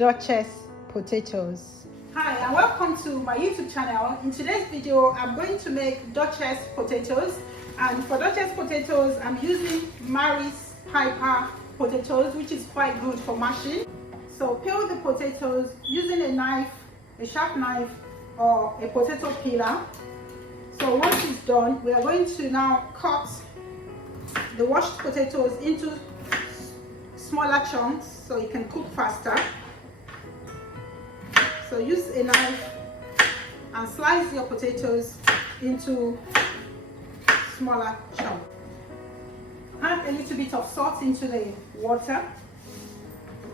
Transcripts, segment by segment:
Duchess potatoes. Hi and welcome to my YouTube channel. In today's video I'm going to make Duchess potatoes, and for Duchess potatoes I'm using Mary's Piper potatoes, which is quite good for mashing. So peel the potatoes using a knife, a sharp knife or a potato peeler. So once it's done, we are going to now cut the washed potatoes into smaller chunks so it can cook faster. So use a knife and slice your potatoes into smaller chunks. Add a little bit of salt into the water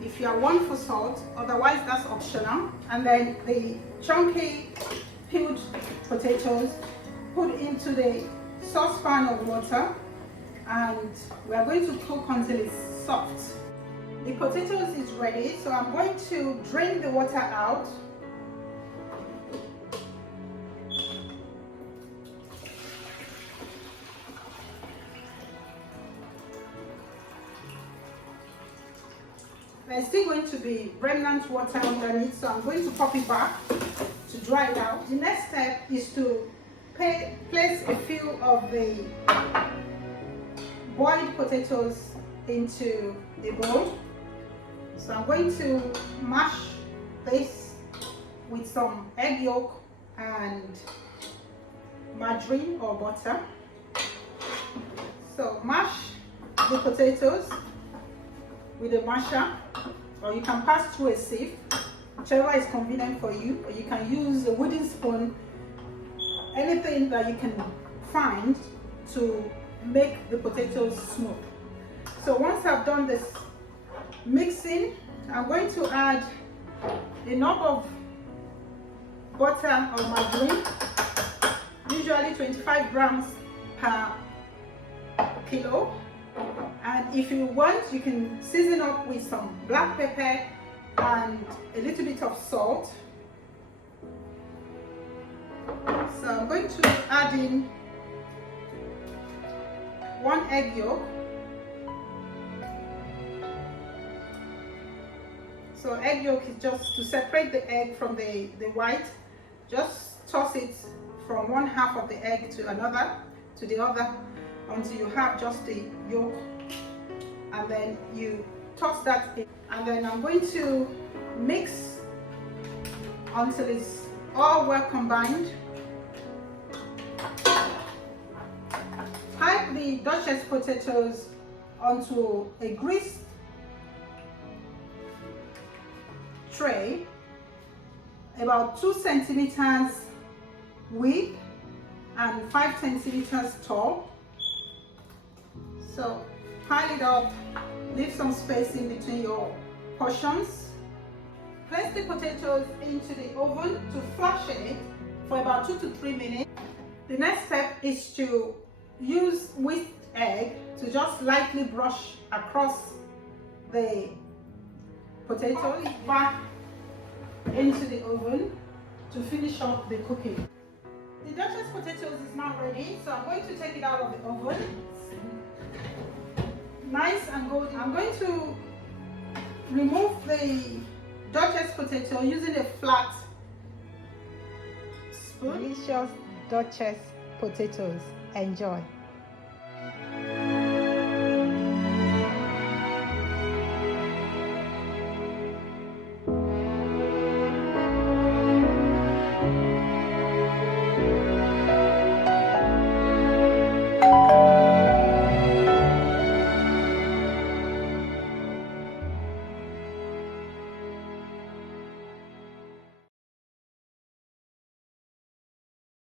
if you are one for salt, otherwise that's optional. And then the chunky peeled potatoes put into the saucepan of water, and we are going to cook until it's soft. The potatoes is ready, so I'm going to drain the water out. There's still going to be remnant water underneath, so I'm going to pop it back to dry it out. The next step is to place a few of the boiled potatoes into a bowl. So I'm going to mash this with some egg yolk and margarine or butter. So mash the potatoes with a masher, or you can pass through a sieve, whichever is convenient for you, or you can use a wooden spoon, anything that you can find to make the potatoes smooth. So once I've done this mixing, I'm going to add a knob of butter or margarine, usually 25 grams per kilo. And if you want, you can season up with some black pepper and a little bit of salt. So I'm going to add in 1 egg yolk. So egg yolk is just to separate the egg from the white. Just toss it from one half of the egg to the other until you have just the yolk, and then you toss that in. And then I'm going to mix until it's all well combined. Pipe the Duchess potatoes onto a greased tray about 2 centimeters width and 5 centimeters tall. So pile it up, leave some space in between your portions. Place the potatoes into the oven to flash it for about 2 to 3 minutes. The next step is to use whisked egg to just lightly brush across the potatoes, back into the oven to finish up the cooking. The Duchess potatoes is now ready, so I'm going to take it out of the oven. Nice and golden. I'm going to remove the Duchess potato using a flat spoon. Delicious Duchess potatoes. Enjoy.